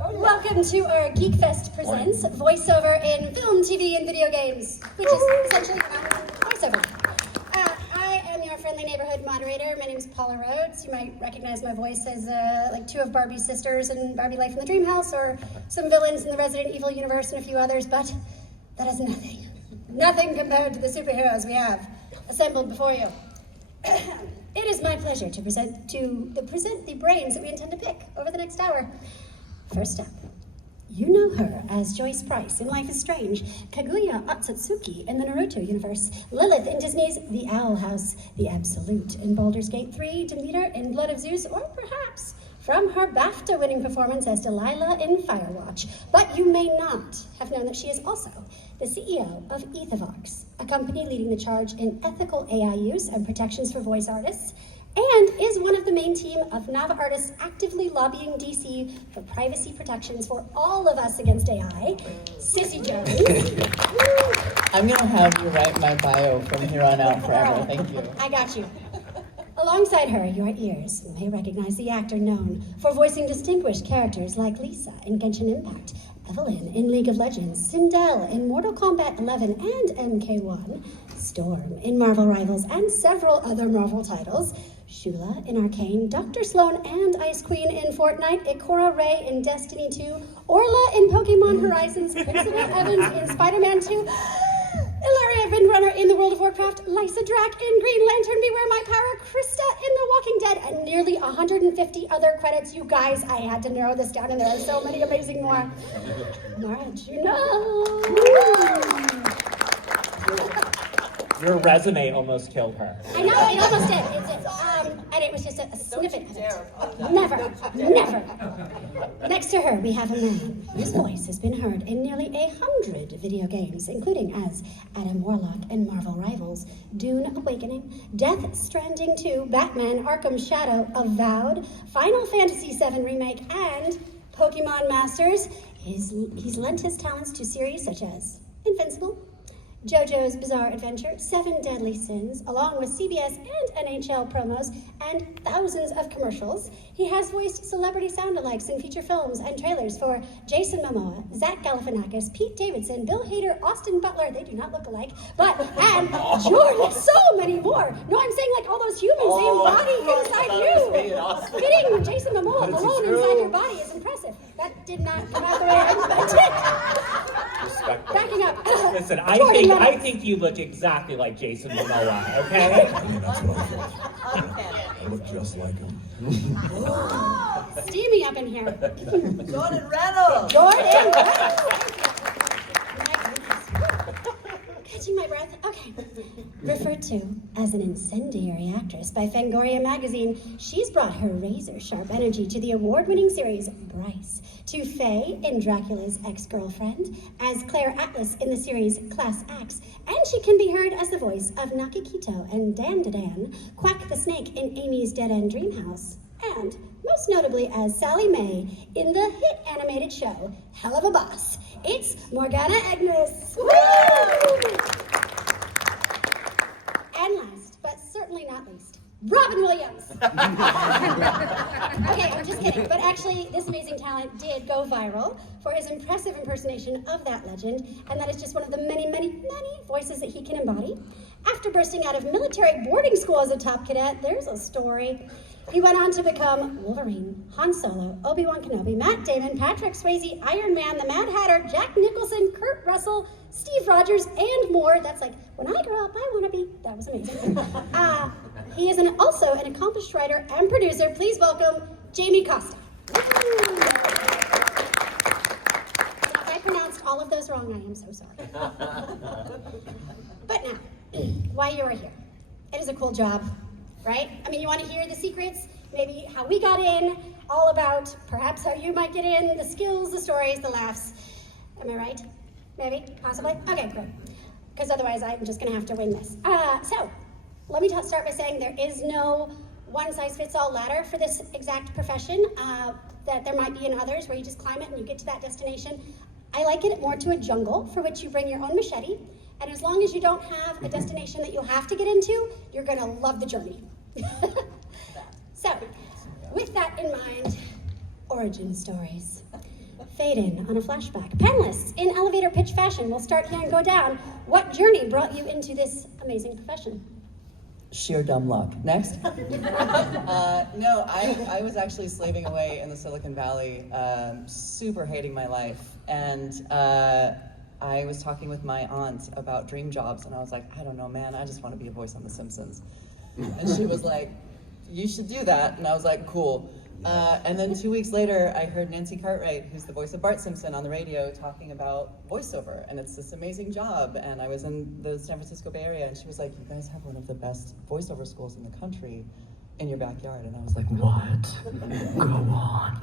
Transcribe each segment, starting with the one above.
Welcome to our GeekFest presents Voiceover in Film, TV, and Video Games, which is essentially voiceover. I am your friendly neighborhood moderator. My name is Paula Rhodes. You might recognize my voice as like two of Barbie's sisters in Barbie Life in the Dream House, or some villains in the Resident Evil universe and a few others, but that is nothing. Nothing compared to the superheroes we have assembled before you. It is my pleasure to present the brains that we intend to pick over the next hour. First up, you know her as Joyce Price in Life is Strange, Kaguya Otsutsuki in the Naruto universe, Lilith in Disney's The Owl House, The Absolute in Baldur's Gate 3, Demeter in Blood of Zeus, or perhaps from her BAFTA-winning performance as Delilah in Firewatch. But you may not have known that she is also the CEO of Ethovox, a company leading the charge in ethical AI use and protections for voice artists, and is one of the main team of Nava artists actively lobbying DC for privacy protections for all of us against AI, Cissy Jones. I'm gonna have you write my bio from here on out forever, thank you. I got you. Alongside her, your ears may recognize the actor known for voicing distinguished characters like Lisa in Genshin Impact, Evelyn in League of Legends, Sindel in Mortal Kombat 11 and MK1, Storm in Marvel Rivals and several other Marvel titles, Shula in Arcane, Dr. Sloan and Ice Queen in Fortnite, Ikora Ray in Destiny 2, Orla in Pokemon Horizons, Principal Evans in Spider-Man 2, Ilaria Windrunner in the World of Warcraft, Lysa Drac in Green Lantern, Beware My Power, Krista in The Walking Dead, and nearly 150 other credits. You guys, I had to narrow this down, and there are so many amazing more. Nora Junot. Your resume almost killed her. I know, it almost did. And it was just a snippet of it. Never. Next to her, we have a man whose voice has been heard in nearly 100 video games, including as Adam Warlock in Marvel Rivals, Dune Awakening, Death Stranding 2, Batman Arkham Shadow, Avowed, Final Fantasy VII Remake, and Pokemon Masters. He's lent his talents to series such as Invincible, JoJo's Bizarre Adventure, 7 Deadly Sins, along with CBS and NHL promos and thousands of commercials. He has voiced celebrity sound-alikes in feature films and trailers for Jason Momoa, Zach Galifianakis, Pete Davidson, Bill Hader, Austin Butler, they do not look alike, and Jordan, so many more. No, I'm saying like all those humans they embody inside you. Fitting Jason Momoa alone inside your body is impressive. That did not come out the way I expected. Backing up. Listen, I think you look exactly like Jason Momoa, okay? That's what I think. I look just like him. Steamy up in here. Jordan Reynolds. Catching my breath. Okay. Referred to as an incendiary actress by Fangoria magazine, she's brought her razor-sharp energy to the award-winning series Bryce, to Faye in Dracula's Ex-Girlfriend, as Claire Atlas in the series Class Axe, and she can be heard as the voice of Nakikito and Dan Dadan, Quack the Snake in Amy's Dead End Dreamhouse, and most notably as Sally Mae in the hit animated show Hell of a Boss. It's Morgana Ignis. Woo! And last, but certainly not least, Robin Williams. Okay, I'm just kidding. But actually, this amazing talent did go viral for his impressive impersonation of that legend, and that is just one of the many, many, many voices that he can embody. After bursting out of military boarding school as a top cadet, there's a story. He went on to become Wolverine, Han Solo, Obi-Wan Kenobi, Matt Damon, Patrick Swayze, Iron Man, the Mad Hatter, Jack Nicholson, Kurt Russell, Steve Rogers, and more. That's like, when I grow up, I want to be. That was amazing. He is also an accomplished writer and producer. Please welcome Jamie Costa. If I pronounced all of those wrong, I am so sorry. But now, why you are here. It is a cool job, right? I mean, you want to hear the secrets, maybe how we got in, all about perhaps how you might get in, the skills, the stories, the laughs. Am I right? Maybe? Possibly? Okay, good. Because otherwise I'm just going to have to wing this. So, let me start by saying there is no one-size-fits-all ladder for this exact profession, that there might be in others where you just climb it and you get to that destination. I liken it more to a jungle for which you bring your own machete, and as long as you don't have a destination that you have to get into, you're going to love the journey. So, with that in mind, origin stories. fade in on a flashback. Panelists, in elevator pitch fashion, we'll start here and go down. What journey brought you into this amazing profession? Sheer dumb luck. Next. No, I was actually slaving away in the Silicon Valley, super hating my life. And I was talking with my aunt about dream jobs, and I was like, I don't know, man, I just want to be a voice on The Simpsons. And she was like, you should do that. And I was like, cool. And then 2 weeks later, I heard Nancy Cartwright, who's the voice of Bart Simpson, on the radio talking about voiceover, and it's this amazing job. And I was in the San Francisco Bay Area, and she was like, you guys have one of the best voiceover schools in the country in your backyard. And I was like, what? Go on.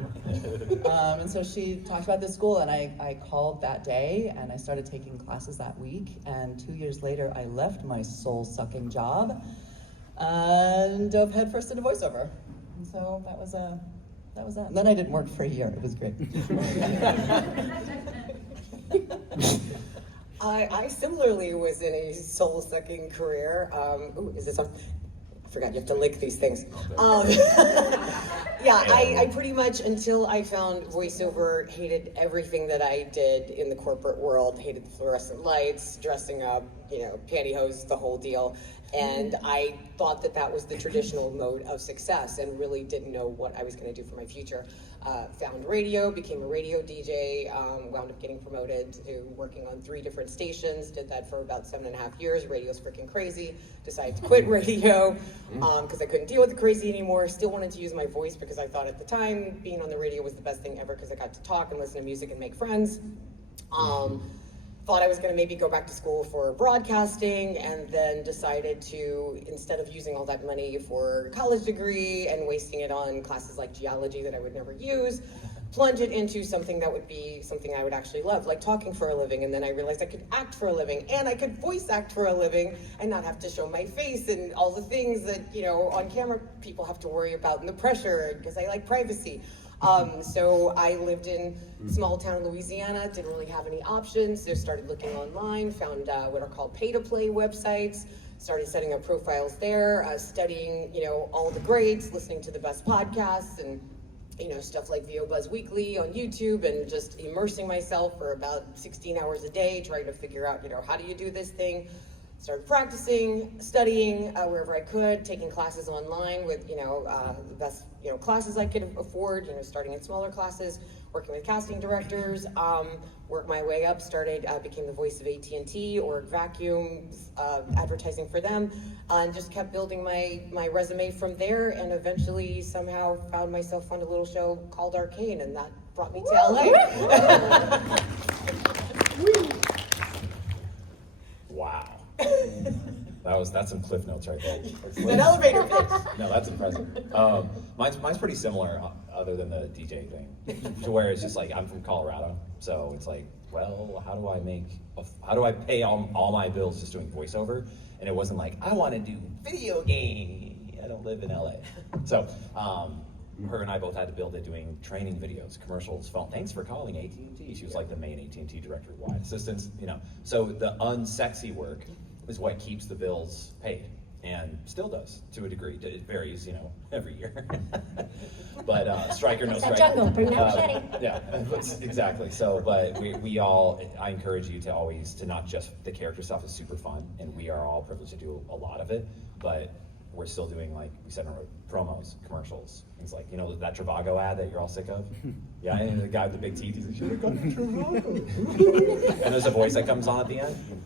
And so she talked about this school, and I called that day, and I started taking classes that week. And 2 years later, I left my soul-sucking job and dove headfirst into voiceover. And so that was that. And then I didn't work for a year. It was great. I similarly was in a soul-sucking career. Is this on? I forgot you have to lick these things. Yeah, I pretty much, until I found voiceover, hated everything that I did in the corporate world. Hated the fluorescent lights, dressing up, pantyhose, the whole deal. And I thought that that was the traditional mode of success, and really didn't know what I was going to do for my future. Found radio, became a radio DJ, wound up getting promoted to working on 3 different stations, did that for about 7.5 years. Radio's freaking crazy. Decided to quit radio because I couldn't deal with the crazy anymore. Still wanted to use my voice because I thought at the time being on the radio was the best thing ever, because I got to talk and listen to music and make friends. Thought I was going to maybe go back to school for broadcasting, and then decided to, instead of using all that money for a college degree and wasting it on classes like geology that I would never use, plunge it into something that would be something I would actually love, like talking for a living. And then I realized I could act for a living, and I could voice act for a living, and not have to show my face and all the things that, on camera people have to worry about, and the pressure, because I like privacy. So I lived in small town Louisiana, didn't really have any options, so started looking online, found what are called pay-to-play websites, started setting up profiles there, studying, all the greats, listening to the best podcasts, and stuff like VO Buzz Weekly on YouTube, and just immersing myself for about 16 hours a day, trying to figure out, how do you do this thing? Started practicing, studying wherever I could, taking classes online with, the best, classes I could afford, starting in smaller classes, working with casting directors, worked my way up, became the voice of AT&T or Vacuum, advertising for them, and just kept building my resume from there, and eventually somehow found myself on a little show called Arcane, and that brought me to LA. Wow. That's some cliff notes right there. An elevator pitch. No, that's impressive. Mine's pretty similar, other than the DJ thing, to where it's just like, I'm from Colorado, so it's like, well, how do I pay all my bills just doing voiceover? And it wasn't like, I want to do video game. I don't live in LA. So her and I both had to build it doing training videos, commercials, phone. Thanks for calling AT&T. She was like the main AT&T director, wide assistants, So the unsexy work is what keeps the bills paid, and still does to a degree. It varies, every year. But Striker knows right. Jungle, bring that machete. Yeah, exactly. So, but I encourage you to not just, the character stuff is super fun, and we are all privileged to do a lot of it, but we're still doing, like we said, promos, commercials, things like, that Trivago ad that you're all sick of? Yeah, and the guy with the big teeth, he's like, should have gone to Trivago. And there's a voice that comes on at the end.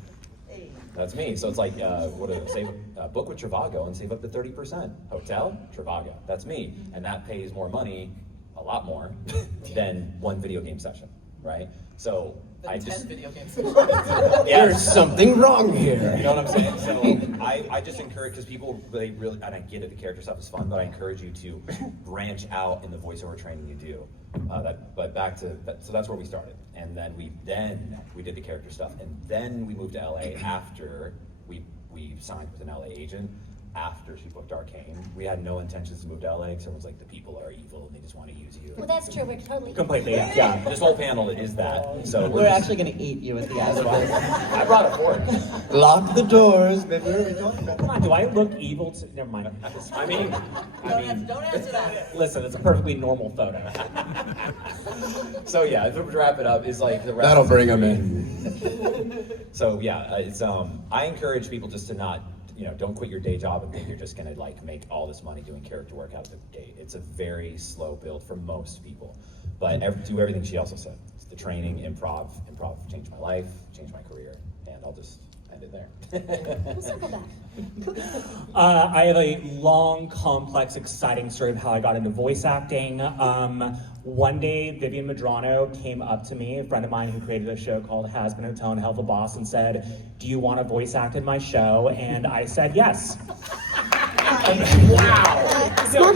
That's me. So it's like, book with Trivago and save up to 30%. Hotel, Trivago. That's me. And that pays more money, a lot more, than one video game session, right? So I just 10 video games. There's something wrong here. You know what I'm saying? So I just encourage, because people really, and I get it, the character stuff is fun, but I encourage you to branch out in the voiceover training you do. But back to that, so that's where we started, and then we did the character stuff, and then we moved to LA after we signed with an LA agent. after she booked Arcane. We had no intentions to move to LA, because everyone's like, the people are evil and they just want to use you. Well, that's true. We're totally Completely, yeah. Yeah, this whole panel is that. So We're actually gonna eat you at the end of this. I brought a fork. Lock the doors, baby. What are we talking about? Come on, do I look evil? Never mind. I mean, Don't answer that. Listen, it's a perfectly normal photo. so yeah, to wrap it up, is like the rest. That'll bring them in. So yeah, it's I encourage people just to not, don't quit your day job and think you're just gonna like make all this money doing character work out of the gate. It's a very slow build for most people, but do everything she also said. It's the training, improv changed my life, changed my career, and I'll just end it there. We'll circle back. I have a long, complex, exciting story of how I got into voice acting. One day, Vivian Medrano came up to me, a friend of mine who created a show called Has Been Hotel and Hell of a Boss, and said, "Do you want to voice act in my show?" And I said yes. Wow! No. So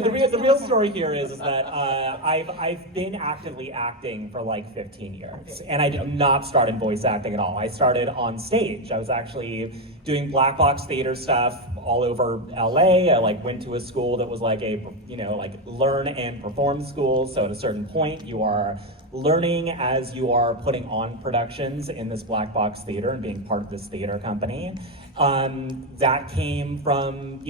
the real story here is that I've been actively acting for like 15 years, and I did not start in voice acting at all. I started on stage. I was actually doing black box theater stuff all over LA. I went to a school that was like a learn and perform school. So at a certain point, you are learning as you are putting on productions in this black box theater and being part of this theater company. That came from,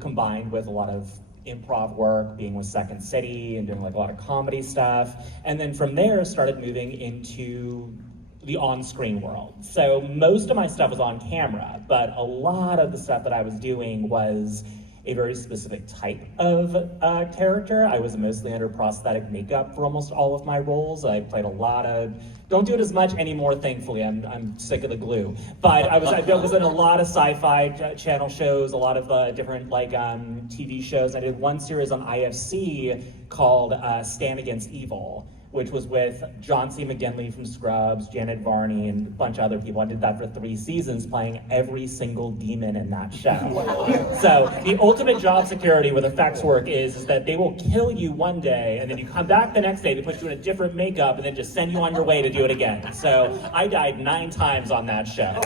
combined with a lot of improv work, being with Second City and doing a lot of comedy stuff. And then from there, started moving into the on-screen world. So most of my stuff was on camera, but a lot of the stuff that I was doing was a very specific type of character. I was mostly under prosthetic makeup for almost all of my roles. I played a lot of, don't do it as much anymore, thankfully. I'm sick of the glue. But I was in a lot of sci-fi channel shows, a lot of different TV shows. I did one series on IFC called Stand Against Evil, which was with John C. McGinley from Scrubs, Janet Varney, and a bunch of other people. I did that for 3 seasons, playing every single demon in that show. So the ultimate job security with effects work is that they will kill you one day, and then you come back the next day, they put you in a different makeup, and then just send you on your way to do it again. So I died 9 times on that show.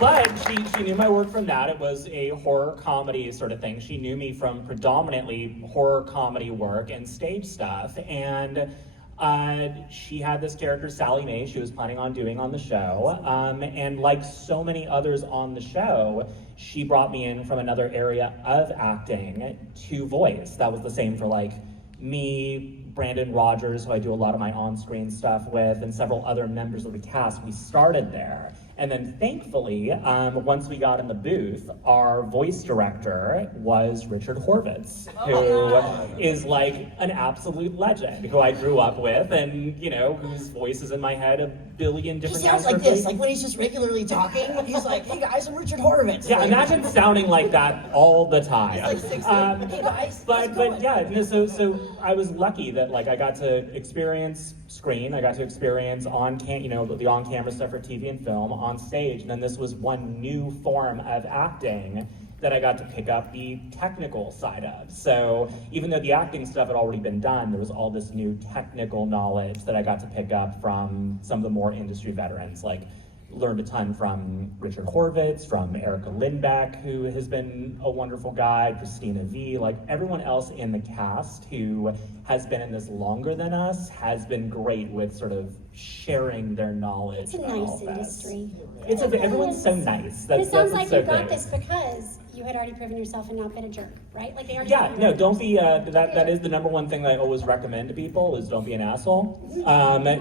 But she knew my work from that. It was a horror comedy sort of thing. She knew me from predominantly horror comedy work and stage stuff. And she had this character, Sally Mae, she was planning on doing on the show. And like so many others on the show, she brought me in from another area of acting to voice. That was the same for me, Brandon Rogers, who I do a lot of my on-screen stuff with, and several other members of the cast. We started there. And then thankfully, once we got in the booth, our voice director was Richard Horvitz, who is an absolute legend, who I grew up with, and whose voice is in my head a billion different times. He sounds like this, when he's just regularly talking, he's like, "Hey guys, I'm Richard Horvitz." Yeah, imagine sounding like that all the time. He's 60. Hey guys, but yeah, so I was lucky that I got to experience screen, I got to experience the on-camera stuff for TV and film on stage, and then this was one new form of acting that I got to pick up the technical side of. So even though the acting stuff had already been done, there was all this new technical knowledge that I got to pick up from some of the more industry veterans, learned a ton from Richard Horvitz, from Erica Lindbeck, who has been a wonderful guide, Christina V, everyone else in the cast who has been in this longer than us has been great with sort of sharing their knowledge. It's a nice industry. Everyone's so nice. It sounds like so you got great. this because you had already proven yourself and not been a jerk, right? They already Yeah, no, don't be, that is the number one thing that I always recommend to people, is don't be an asshole.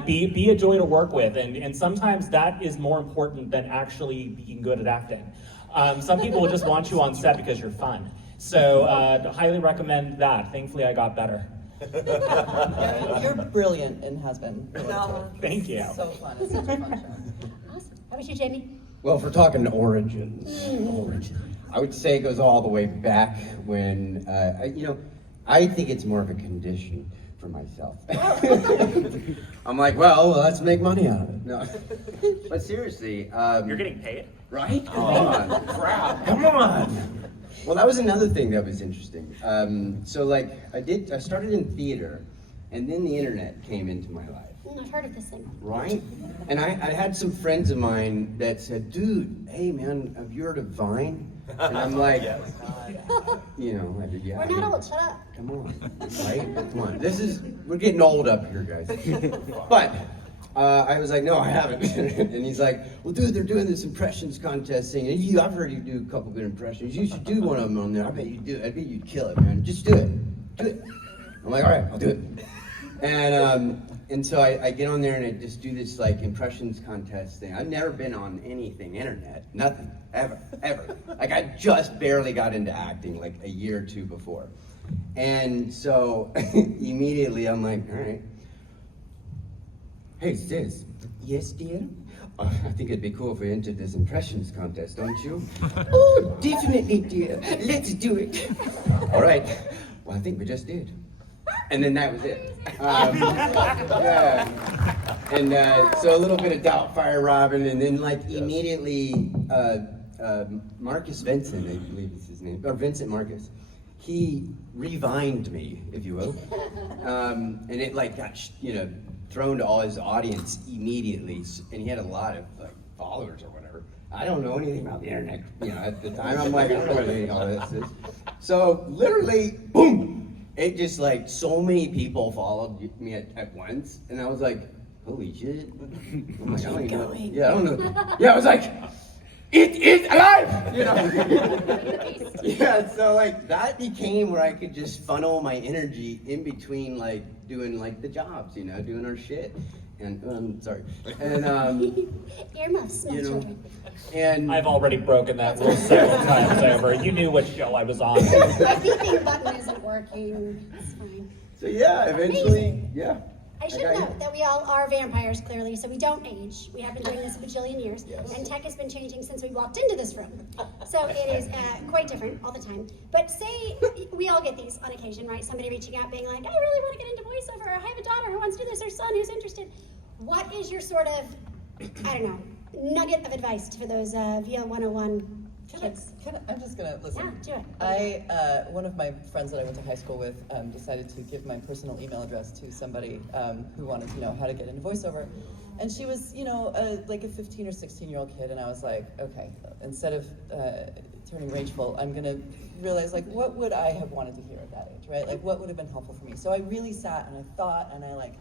Be a joy to work with, and sometimes that is more important than actually being good at acting. Some people will just want you on set because you're fun. So, highly recommend that. Thankfully, I got better. You're brilliant and has been. Thank you. So fun. It's such a fun show. Awesome. How about you, Jamie? Well, if we're talking origins, I would say it goes all the way back when, I think it's more of a condition for myself. I'm like, well, let's make money out of it. No, but seriously. You're getting paid? Right? Come on. Crap. Come on. Well, that was another thing that was interesting. I started in theater, and then the internet came into my life. I've heard of this thing. Right? And I had some friends of mine that said, dude, hey man, have you heard of Vine? And I'm like, you know, yeah. We're not old, shut up. Come on, right? Come on. We're getting old up here, guys. But I was like, no, I haven't. And he's like, well, dude, they're doing this impressions contest thing. And I've heard you do a couple good impressions. You should do one of them on there. I bet you'd do it. I bet you'd kill it, man. Just do it. Do it. I'm like, all right, I'll do it. And so I get on there and I just do this like impressions contest thing. I've never been on anything, internet, nothing, ever. Like I just barely got into acting like a year or two before. And so immediately I'm like, all right. Hey sis, yes dear? I think it'd be cool if we entered this impressions contest, don't you? Oh, definitely dear, let's do it. All right, well I think we just did. And then that was it. Yeah. And so a little bit of Doubtfire Robin, and then like immediately Marcus Vincent, I believe is his name, or Vincent Marcus, he revined me, if you will. And it like got, thrown to all his audience immediately, and he had a lot of like followers or whatever. I don't know anything about the internet, at the time. I'm like, I don't know what anything all this is. So literally, boom! It just like so many people followed me at once, and I was like, holy shit. I'm like, I don't even know. Yeah, I don't know. Yeah, I was like, it is alive! Yeah, so like that became where I could just funnel my energy in between like doing like the jobs, doing our shit. And sorry. And Earmuffs, small children. And I've already broken that rule several times over. You knew what show I was on. My beeping button isn't working. It's fine. so yeah, eventually, yeah. I should note that we all are vampires, clearly, so we don't age. We have been doing this a bajillion years, and tech has been changing since we walked into this room. So it is quite different all the time. But say, we all get these on occasion, right? Somebody reaching out being like, I really want to get into voiceover, or I have a daughter who wants to do this, or son who's interested. What is your sort of, I don't know, nugget of advice for those VL 101 kids? I'm just gonna listen. Yeah, do it. One of my friends that I went to high school with decided to give my personal email address to somebody who wanted to know how to get into voiceover. And she was, like a 15 or 16-year-old kid, and I was like, okay, instead of turning rageful, I'm gonna realize, like, what would I have wanted to hear at that age, right? Like, what would have been helpful for me? So I really sat and I thought, and I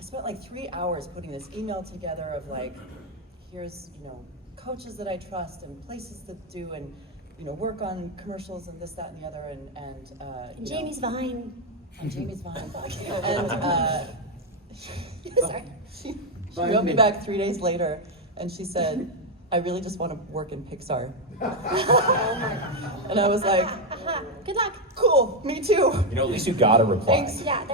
spent like 3 hours putting this email together of like, here's, coaches that I trust and places to do and, work on commercials and this, that, and the other, and Jamie's Vine. And Jamie's Vine. And Sorry. she wrote me back 3 days later, and she said, I really just want to work in Pixar. And I was like, Good luck. cool, me too. At least you got a reply. Thanks. Yeah,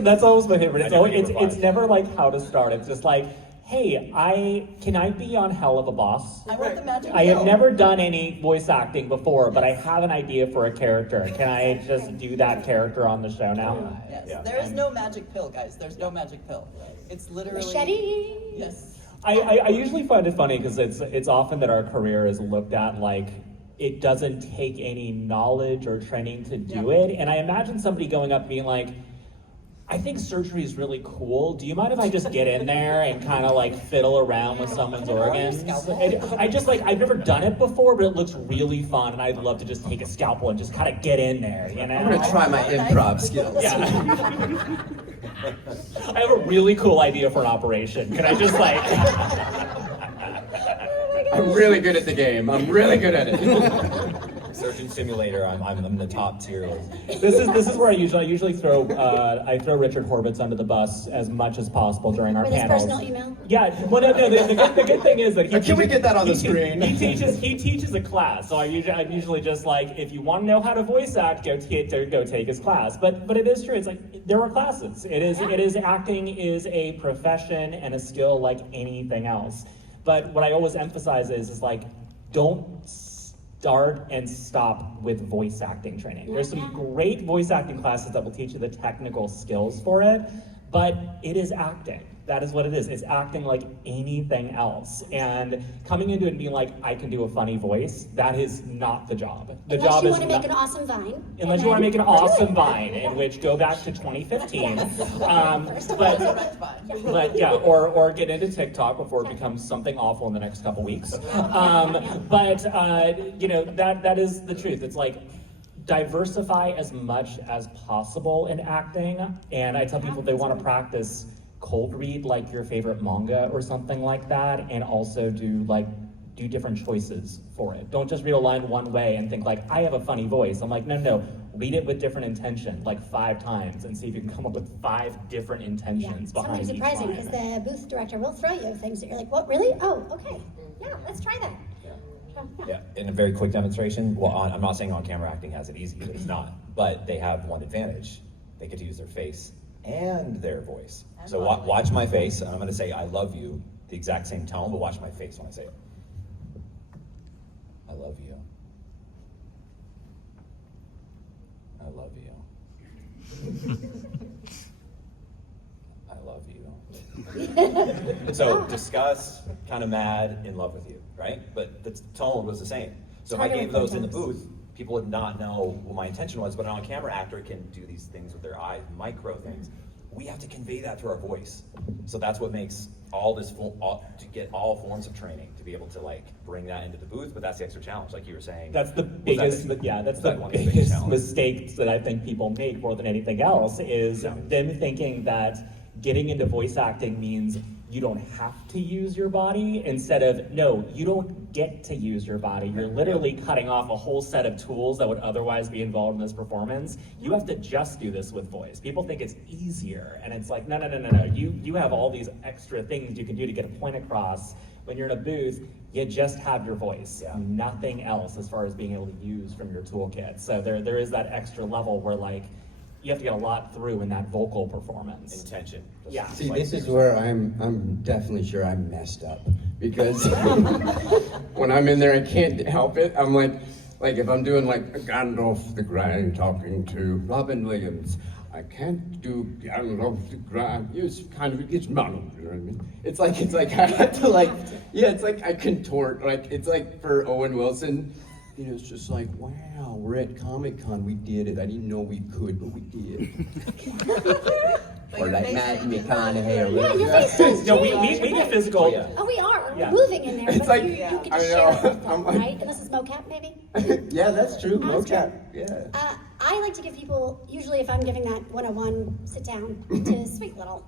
That's always my favorite. I never get It's replies. never like how to start. It's just like, hey, can I be on Hell of a Boss? I wrote the magic I have pill. never done any voice acting before, but I have an idea for a character. Can I just do that character on the show now? Yes, Yeah. there is no magic pill, guys. There's no magic pill. It's literally... Machete. Yes. I usually find it funny because it's often that our career is looked at like it doesn't take any knowledge or training to do it. And I imagine somebody going up being like, I think surgery is really cool. Do you mind if I just get in there and kind of like fiddle around with someone's organs? And I've never done it before, but it looks really fun, and I'd love to just take a scalpel and just kind of get in there, I'm gonna try my improv skills. Yeah. I have a really cool idea for an operation. Can I just like... I'm really good at the game. I'm really good at it. Surgeon Simulator, I'm the top tier. This is where I usually throw Richard Horvitz under the bus as much as possible during our With his panels. personal email. Yeah, well, no, the good thing is that Can we get that on the screen? He teaches a class, so I'm usually just like, if you want to know how to voice act, go take his class. But it is true. It's like there are classes. It is acting is a profession and a skill like anything else. But what I always emphasize is like, don't start and stop with voice acting training. There's some great voice acting classes that will teach you the technical skills for it, but it is acting. That is what it is. It's acting like anything else. And coming into it and being like, I can do a funny voice, that is not the job. The Unless job you is want to make not- an awesome Vine. Unless you want to make an awesome Vine, in which go back to 2015. But yeah, or get into TikTok before it becomes something awful in the next couple weeks. You know, that is the truth. It's like, diversify as much as possible in acting. And I tell people if they want to practice, cold read like your favorite manga or something like that, and also do different choices for it. Don't just read a line one way and think like, I have a funny voice. I'm like, no, read it with different intention, like 5 times, and see if you can come up with 5 different intentions behind Sometimes each surprising line. because the booth director will throw you things that you're like, what, really? Oh, okay. Yeah, let's try that. Yeah, in a very quick demonstration, well, I'm not saying on-camera acting has it easy, it's not, but they have one advantage. They get to use their face and their voice. So watch my face, and I'm gonna say I love you, the exact same tone, but watch my face when I say it. I love you. I love you. I love you. So disgust, kind of mad, in love with you, right? But the tone was the same. So if I gave those in the booth, people would not know what my intention was, but an on-camera actor can do these things with their eyes, micro things. We have to convey that through our voice. So that's what makes all this, to get all forms of training, to be able to like bring that into the booth, but that's the extra challenge, like you were saying. That's the biggest, one of the biggest biggest challenges? mistakes that I think people make more than anything else is them thinking that getting into voice acting means you don't have to use your body, instead of, no, you don't get to use your body. You're literally cutting off a whole set of tools that would otherwise be involved in this performance. You have to just do this with voice. People think it's easier, and it's like, no. You have all these extra things you can do to get a point across. When you're in a booth, you just have your voice, nothing else as far as being able to use from your toolkit. So there is that extra level where like, you have to get a lot through in that vocal performance. Intention. Yeah. See, this is where I'm definitely sure I'm messed up, because when I'm in there, I can't help it. I'm like if I'm doing like Gandalf the Grey talking to Robin Williams, I can't do Gandalf the Grey. It's mono, you know what I mean? It's like I have to it's like I contort, it's like for Owen Wilson. You know, it's just like, wow, we're at Comic-Con, we did it. I didn't know we could, but we did. Or like Matthew McConaughey or whatever. Yeah, your face does No, we change. get physical. Yeah. Oh, we are. Yeah. We're moving in there. It's but like- you can I just know. share it with I'm them, like- right? Unless it's mocap, maybe. Yeah, that's true. That's Mocap. Yeah. I like to give people, usually if I'm giving that 101 sit down to a sweet little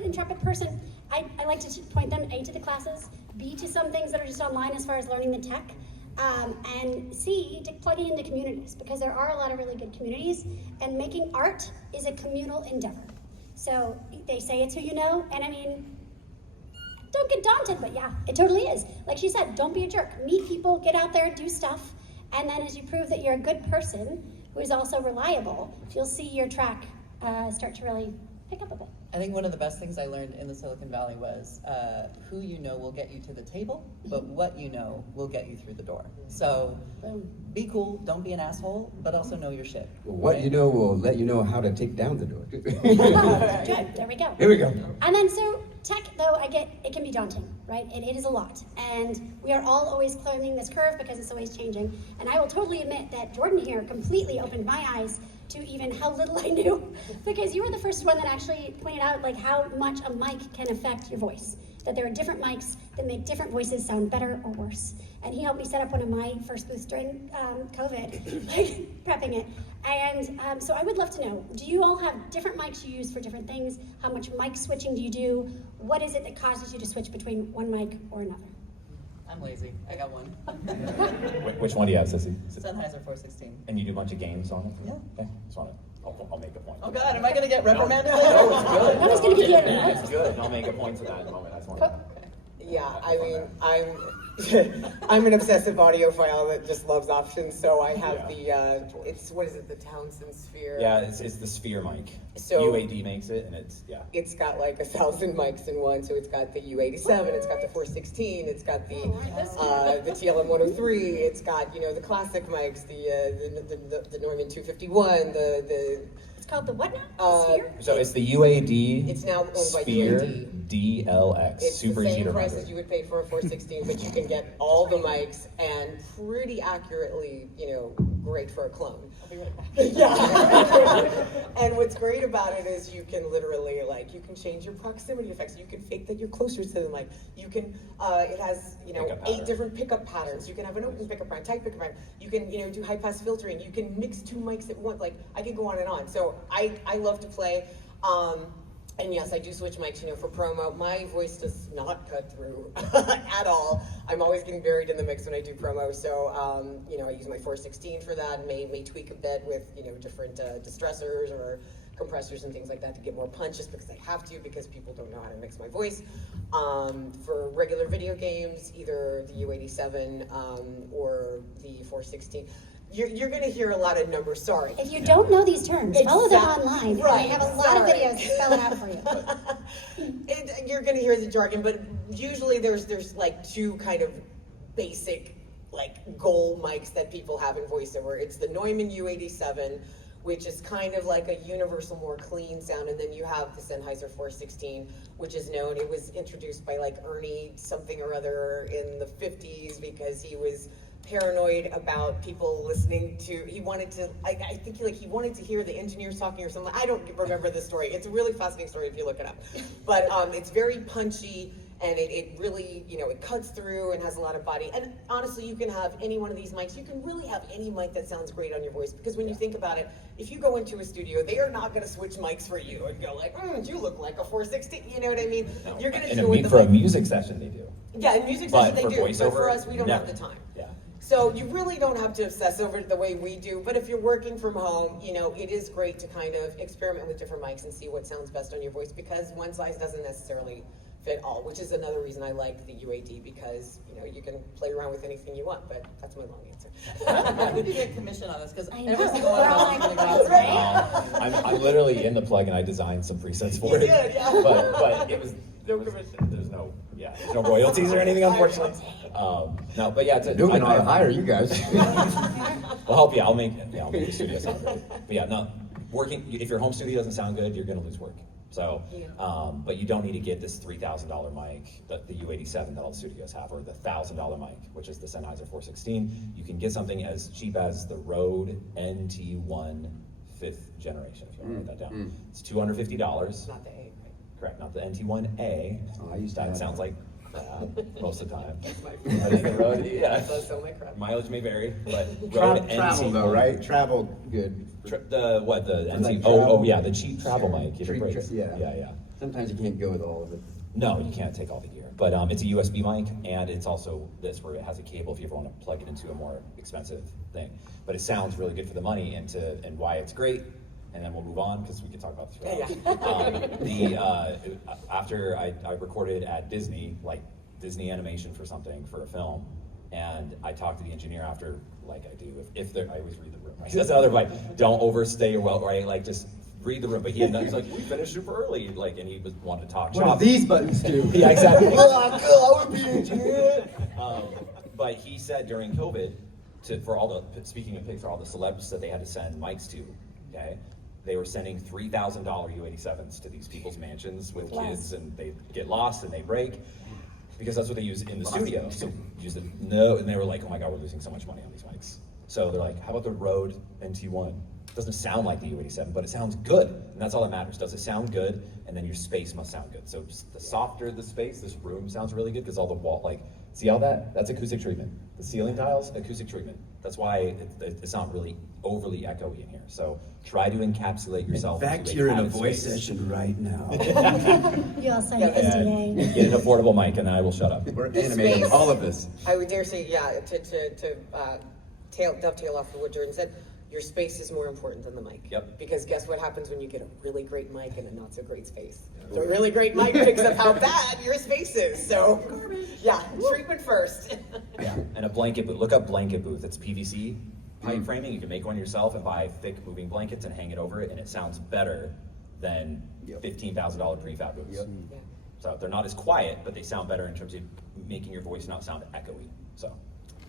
intrepid person, I like to point them A, to the classes, B, to some things that are just online as far as learning the tech, and C, to plugging into communities, because there are a lot of really good communities, and making art is a communal endeavor. So they say it's who you know, and I mean, don't get daunted, but yeah, it totally is. Like she said, don't be a jerk. Meet people, get out there, do stuff, and then as you prove that you're a good person who is also reliable, you'll see your track start to really pick up a bit. I think one of the best things I learned in the Silicon Valley was who you know will get you to the table, but what you know will get you through the door. So be cool, don't be an asshole, but also know your shit. Well, what you know will let you know how to take down the door. Good, there we go. Here we go. And then so tech, though, I get it can be daunting, right? It is a lot. And we are all always climbing this curve because it's always changing. And I will totally admit that Jordan here completely opened my eyes to even how little I knew, because you were the first one that actually pointed out like how much a mic can affect your voice, that there are different mics that make different voices sound better or worse. And he helped me set up one of my first booths during COVID, like prepping it. And so I would love to know, do you all have different mics you use for different things? How much mic switching do you do? What is it that causes you to switch between one mic or another? I'm lazy, I got one. Which one do you have, Cissy? Sennheiser 416. And you do a bunch of games on it? Yeah. Okay, just wanna, I'll make a point. Oh God, am I gonna get reprimanded? No, it's good. That was gonna be good. It's good, and I'll make a point to that in a moment, that's one. Yeah, I mean, I'm an obsessive audiophile that just loves options, so I have what is it, the Townsend Sphere? Yeah, it's the Sphere mic. So- UAD makes it, and It's got like 1,000 mics in one, so it's got the U87, it's got the 416, it's got the TLM 103, it's got the classic mics, the Norman 251, called the what now? Sphere? So it's the UAD. It's now owned by Sphere UAD. DLX. It's Super the easy same to price remember. as you would pay for a 416, but you can get all the mics and pretty accurately, great for a clone. I'll be right back. Yeah. And what's great about it is you can literally, you can change your proximity effects. You can fake that you're closer to the mic. You can, it has, Pickup 8 pattern. different pickup patterns. You can have an open pickup pattern, tight pickup pattern. You can, do high pass filtering. You can mix 2 mics at once. I could go on and on. So I love to play. And yes, I do switch mics, for promo. My voice does not cut through at all. I'm always getting buried in the mix when I do promo. So, I use my 416 for that, may tweak a bit with, different distressors or compressors and things like that to get more punch, just because I have to, because people don't know how to mix my voice. For regular video games, either the U87 or the 416. You're going to hear a lot of numbers, sorry. If you don't know these terms, follow them online. Right, I have a lot of sorry. videos to spell it out for you. You're going to hear the jargon, but usually there's 2 kind of basic goal mics that people have in voiceover. It's the Neumann U87, which is kind of like a universal, more clean sound, and then you have the Sennheiser 416, which is known. It was introduced by Ernie something or other in the 50s because he was paranoid about people listening to, he wanted to, I think he wanted to hear the engineers talking or something. I don't remember the story. It's a really fascinating story if you look it up. But it's very punchy, and it really, it cuts through and has a lot of body. And honestly, you can have any one of these mics. You can really have any mic that sounds great on your voice, because when you think about it, if you go into a studio, they are not going to switch mics for you and go you look like a 416, you know what I mean? No. You're going to And do it for a music session, they do. Yeah, in music But sessions they for do, but voiceover, for us, we don't have never. the time. Yeah. So you really don't have to obsess over it the way we do, but if you're working from home, it is great to kind of experiment with different mics and see what sounds best on your voice, because one size doesn't necessarily fit all, which is another reason I like the UAD, because, you can play around with anything you want, but that's my long answer. How did you get commission on this? Because I know. every single one We're all of us like, is right? I'm literally in the plug, and I designed some presets for You it. did, yeah. But there's no royalties or anything, unfortunately. No, but yeah, it's Newman ought to hire you guys. We'll help you. I'll make the studio sound good. But yeah, no, if your home studio doesn't sound good, you're gonna lose work. So, but you don't need to get this $3,000 mic, the U87 that all the studios have, or the $1,000 mic, which is the Sennheiser 416. You can get something as cheap as the Rode NT1 5th generation, if you want to write that down. It's $250. Not the A, right? Correct, not the NT1A. Oh, I used to That have sounds that. like most of the time. That's my I think the Rode, yeah. That's so my crap. Mileage may vary, but Rode Travel NT1. though, right? Travel good. The like NT? travel. Yeah, the cheap travel Sure. mic. If it Treat- breaks. yeah. Yeah. Sometimes you can't go with all of it. No, you can't take all the gear, but it's a USB mic, and it's also this where it has a cable if you ever want to plug it into a more expensive thing. But it sounds really good for the money, and why it's great. And then we'll move on, because we can talk about this for hours. After I recorded at Disney, Disney animation for a film, and I talked to the engineer after, like I do, if I always read the room, right? That's another, don't overstay your well, right? Just read the room. But he's like, we finished super early, and he was wanting to talk What shop. do these buttons do? Yeah, exactly. I would be an engineer. But he said during COVID, for all the celebs that they had to send mics to, okay, they were sending $3,000 U87s to these people's mansions with kids, and they get lost and they break, because that's what they use in the studio. So and they were like, oh my God, we're losing so much money on these mics. So they're like, how about the Rode NT1? It doesn't sound like the U87, but it sounds good, and that's all that matters. Does it sound good? And then your space must sound good. So the softer the space, this room sounds really good, because all the wall, see all that? That's acoustic treatment. The ceiling tiles, acoustic treatment. That's why it's not really overly echoey in here. So try to encapsulate yourself. In fact, into you're in a padded voice space. session right now. You all sign your SDA. Get an affordable mic, and then I will shut up. We're This animating space- all of this. I would dare say, to dovetail off of what Jordan said, your space is more important than the mic. Yep. Because guess what happens when you get a really great mic and a not so great space? So a really great mic picks up how bad your space is. So, yeah, treatment first. Yeah, and a blanket booth. Look up blanket booth. It's PVC pipe framing. You can make one yourself and buy thick moving blankets and hang it over it, and it sounds better than $15,000 prefab booths. Yep. Yeah. So they're not as quiet, but they sound better in terms of making your voice not sound echoey. So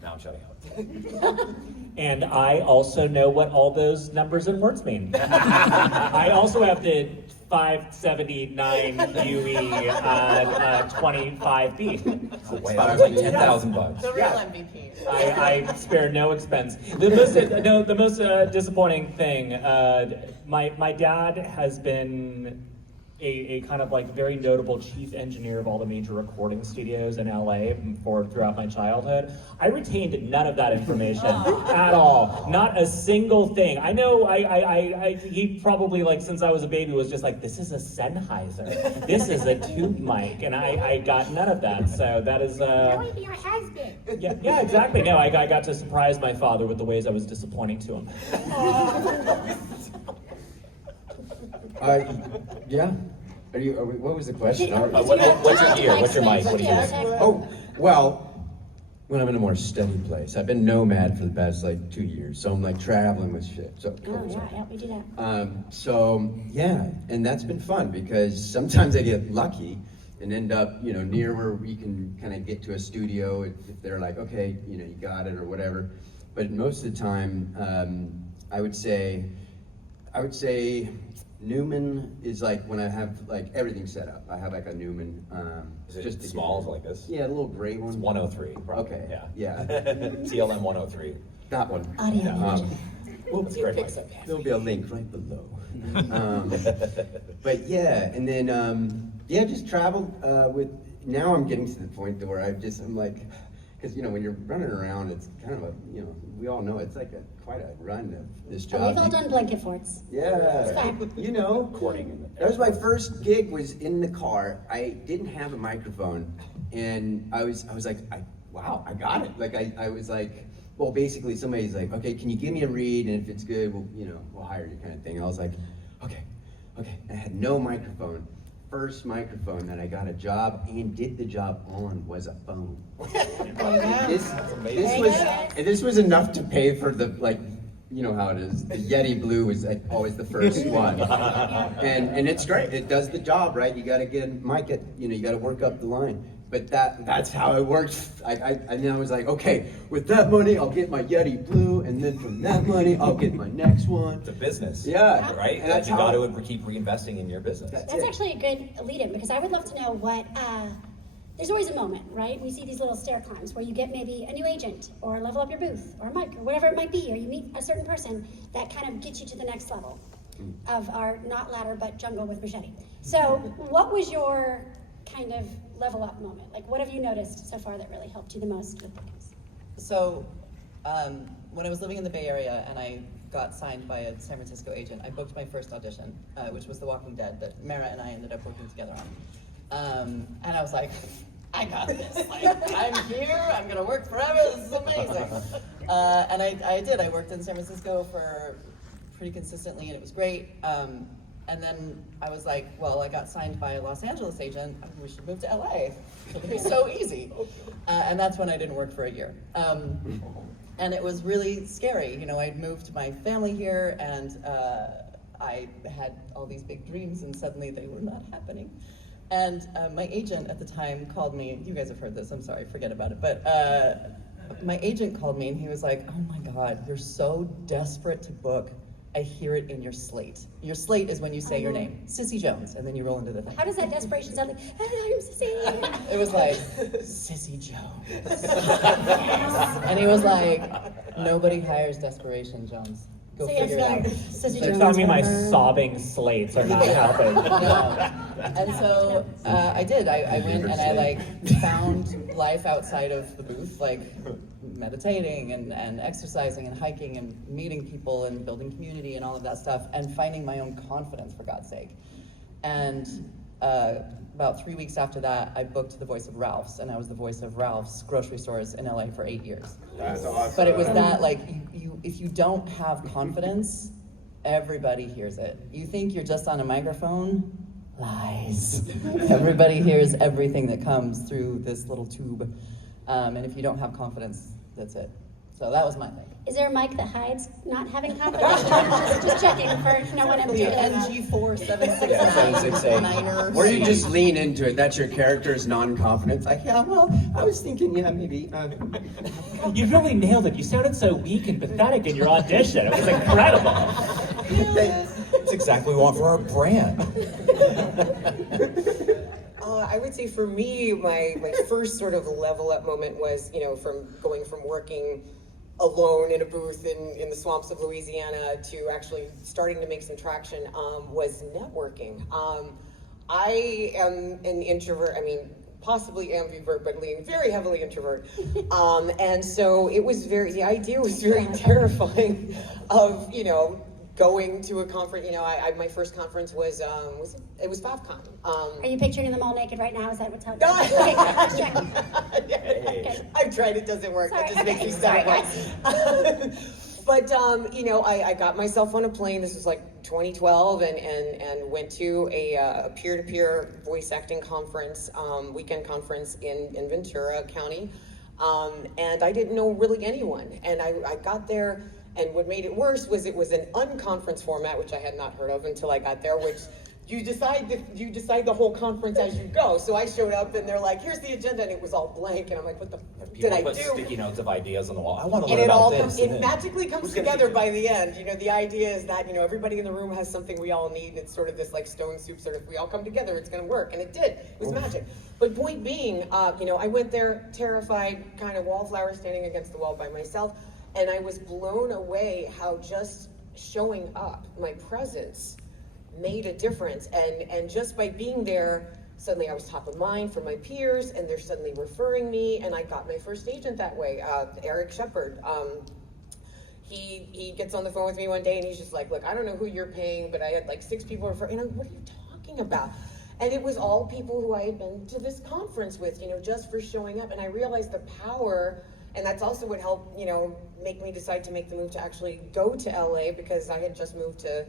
Now I'm shutting up. And I also know what all those numbers and words mean. I also have the 579 UE 25B. Wait, I was like $10,000. The real MVP. I spare no expense. The most disappointing thing, my dad has been a kind of like very notable chief engineer of all the major recording studios in LA throughout my childhood. I retained none of that information at all. Not a single thing. I know he probably, like, since I was a baby was just like, this is a Sennheiser. This is a tube mic. And I got none of that. So that is That would be your husband. yeah, exactly. No, I got to surprise my father with the ways I was disappointing to him. Yeah. What was the question? What's your ear? What's your mic? What do you Oh, well, when I'm in a more steady place. I've been nomad for the past like 2 years, so I'm like traveling with shit. So, Oh, yeah, we do that. so yeah, and that's been fun because sometimes I get lucky and end up, near where we can kind of get to a studio if they're like, okay, you got it or whatever. But most of the time, I would say Newman is like when I have like everything set up. I have like a Newman. Is it just small like this? Yeah, a little gray one. It's 103. Probably. Okay. Yeah. Yeah. TLM 103. That one. Audio Well, That's great. there'll be a link right below. But yeah, and then just traveled with. Now I'm getting to the point where I'm like, because when you're running around, it's kind of a we all know it's like quite a run of this job. We've all done blanket forts. Yeah, It's fine. That was my first gig. Was in the car. I didn't have a microphone, and I was like, wow, I got it. Like I was like, well, basically somebody's like, okay, can you give me a read, and if it's good, we'll hire you, kind of thing. I was like, okay. I had no microphone. First microphone that I got a job and did the job on was a phone. This was enough to pay for the, like, you know how it is. The Yeti Blue is like always the first one. And it's great. It does the job, right? You gotta get a mic at, you gotta work up the line. But that's how it worked. And then I was like, okay, with that money, I'll get my Yeti Blue, and then from that money, I'll get my next one. It's a business. Yeah. Right? And that's you how got to keep reinvesting in your business. That's actually a good lead-in, because I would love to know what, there's always a moment, right? We see these little stair climbs where you get maybe a new agent, or level up your booth, or a mic, or whatever it might be, or you meet a certain person that kind of gets you to the next level of our, not ladder, but jungle with machete. So what was your kind of level up moment? Like, what have you noticed so far that really helped you the most with bookings? So, when I was living in the Bay Area and I got signed by a San Francisco agent, I booked my first audition, which was The Walking Dead, that Mara and I ended up working together on. And I was like, I got this. Like, I'm here, I'm gonna work forever, this is amazing. And I did. I worked in San Francisco for pretty consistently, and it was great. And then I was like, well, I got signed by a Los Angeles agent. We should move to LA. It'll be so easy. And that's when I didn't work for a year. And it was really scary. I'd moved my family here, and I had all these big dreams, and suddenly they were not happening. And my agent at the time called me. You guys have heard this. I'm sorry, forget about it. But my agent called me, and he was like, oh my God, you're so desperate to book. I hear it in your slate. Your slate is when you say your name, Cissy Jones, and then you roll into the thing. How does that desperation sound like, hey, I'm Cissy? It was like, Cissy Jones. And he was like, nobody hires desperation, Jones. Go So figure it out. Cissy You're Jones. telling me my sobbing slates are not helping. No. And so I did. I went and I found life outside of the booth, like meditating and exercising and hiking and meeting people and building community and all of that stuff, and finding my own confidence, for God's sake. And about 3 weeks after that, I booked the voice of Ralph's, and I was the voice of Ralph's grocery stores in LA for 8 years. That's awesome. But it was that, like, if you don't have confidence, everybody hears it. You think you're just on a microphone? Lies. Everybody hears everything that comes through this little tube. And if you don't have confidence, that's it. So that was my thing. Is there a mic that hides not having confidence? just checking for no one in particular. NG4769er. Or you just lean into it. That's your character's non-confidence. Like, yeah, well, I was thinking, yeah, maybe. You really nailed it. You sounded so weak and pathetic in your audition. It was incredible. It's exactly what we want for our brand. I would say for me, my first sort of level up moment was, from going from working alone in a booth in the swamps of Louisiana to actually starting to make some traction was networking. I am an introvert, possibly ambivert, but lean very heavily introvert. And so the idea was very terrifying of, going to a conference. My first conference was FavCon. Are you picturing them all naked right now? Is that what's happening? Okay. I've tried, it doesn't work. Sorry, It just makes me sorry, sad. But I got myself on a plane. This was like 2012, and went to a peer-to-peer voice acting conference, weekend conference in Ventura County, and I didn't know really anyone. And I got there. And what made it worse was it was an unconference format, which I had not heard of until I got there, which you decide the whole conference as you go. So I showed up and they're like, here's the agenda, and it was all blank. And I'm like, what the did I Put do? sticky notes of ideas on the wall. I want to And learn it about all this. it magically comes together by the end. The idea is that, everybody in the room has something we all need. It's sort of this like stone soup sort of, we all come together, it's gonna work. And it did. It was magic. But point being, I went there terrified, kind of wallflower standing against the wall by myself. And I was blown away how just showing up, my presence, made a difference. And just by being there, suddenly I was top of mind for my peers, and they're suddenly referring me, and I got my first agent that way, Eric Shepard. He gets on the phone with me one day, and he's just like, look, I don't know who you're paying, but I had like 6 people refer, and I'm like, what are you talking about? And it was all people who I had been to this conference with, just for showing up. And I realized the power. And that's also what helped, make me decide to make the move to actually go to LA, because I had just moved to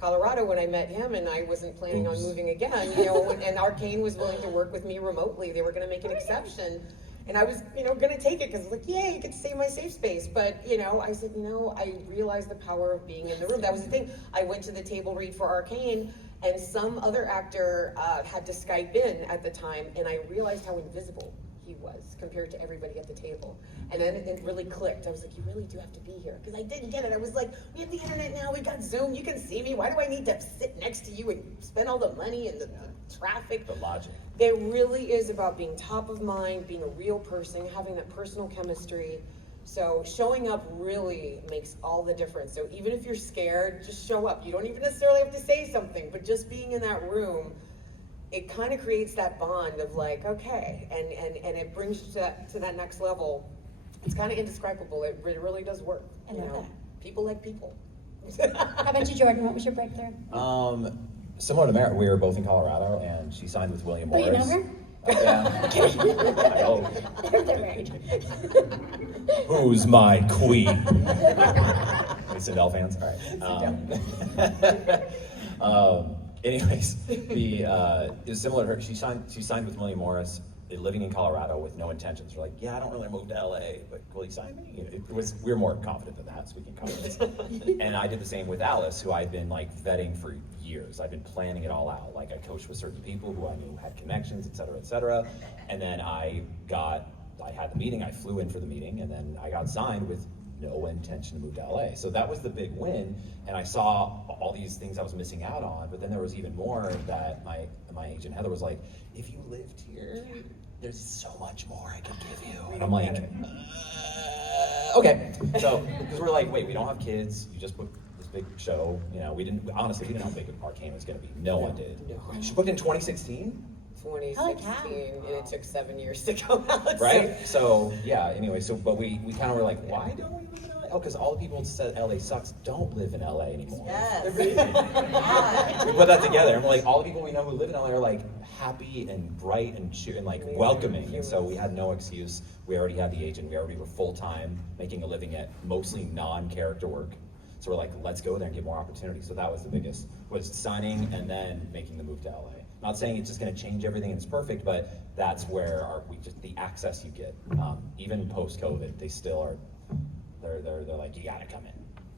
Colorado when I met him, and I wasn't planning on moving again, and Arcane was willing to work with me remotely. They were going to make an exception, and I was, going to take it because, like, yay, you get to stay in my safe space. But, I said, I realized the power of being in the room. That was the thing. I went to the table read for Arcane, and some other actor had to Skype in at the time, and I realized how invisible he was compared to everybody at the table. And then it really clicked. I was like, you really do have to be here. Because I didn't get it. I was like, we have the internet now, we got Zoom, you can see me. Why do I need to sit next to you and spend all the money and the traffic? The logic. It really is about being top of mind, being a real person, having that personal chemistry. So showing up really makes all the difference. So even if you're scared, just show up. You don't even necessarily have to say something, but just being in that room, it kind of creates that bond of like, okay, and it brings you to that next level. It's kind of indescribable. It really does work. I love that. People like people. How about you, Jordan? What was your breakthrough? Similar to Merritt, we were both in Colorado, and she signed with William Oh, Morris. you know her? Yeah. I know. They're married. Who's my queen? Any Sindel fans? All right. Anyways, it was similar to her. She signed with William Morris, living in Colorado with no intentions. We're like, yeah, I don't really move to LA, but will you sign me? We were more confident than that, speaking confidence. And I did the same with Alice, who I'd been like vetting for years. I've been planning it all out. Like I coached with certain people who I knew had connections, et cetera, et cetera. And then I had the meeting, I flew in for the meeting, and then I got signed with no intention to move to LA. So that was the big win, and I saw all these things I was missing out on, but then there was even more that my agent Heather was like, if you lived here, there's so much more I can give you. And I'm like, okay. So, because we're like, wait, we don't have kids, you just booked this big show, we didn't know how big Arcane was gonna be. No one did. She booked in 2016? 2016, and it took 7 years to come out. Right? So, yeah, anyway, but we kind of were like, why don't we live in LA? Oh, because all the people who said LA sucks don't live in LA anymore. Yes. We put that together, and we're like, all the people we know who live in LA are like happy and bright and welcoming, and so we had no excuse. We already had the agent, we already were full-time, making a living at mostly non-character work. So we're like, let's go there and get more opportunities. So that was the biggest, was signing and then making the move to LA. Not saying it's just going to change everything and it's perfect, but that's where the access you get, even post-COVID, they still are They're like, you gotta come in.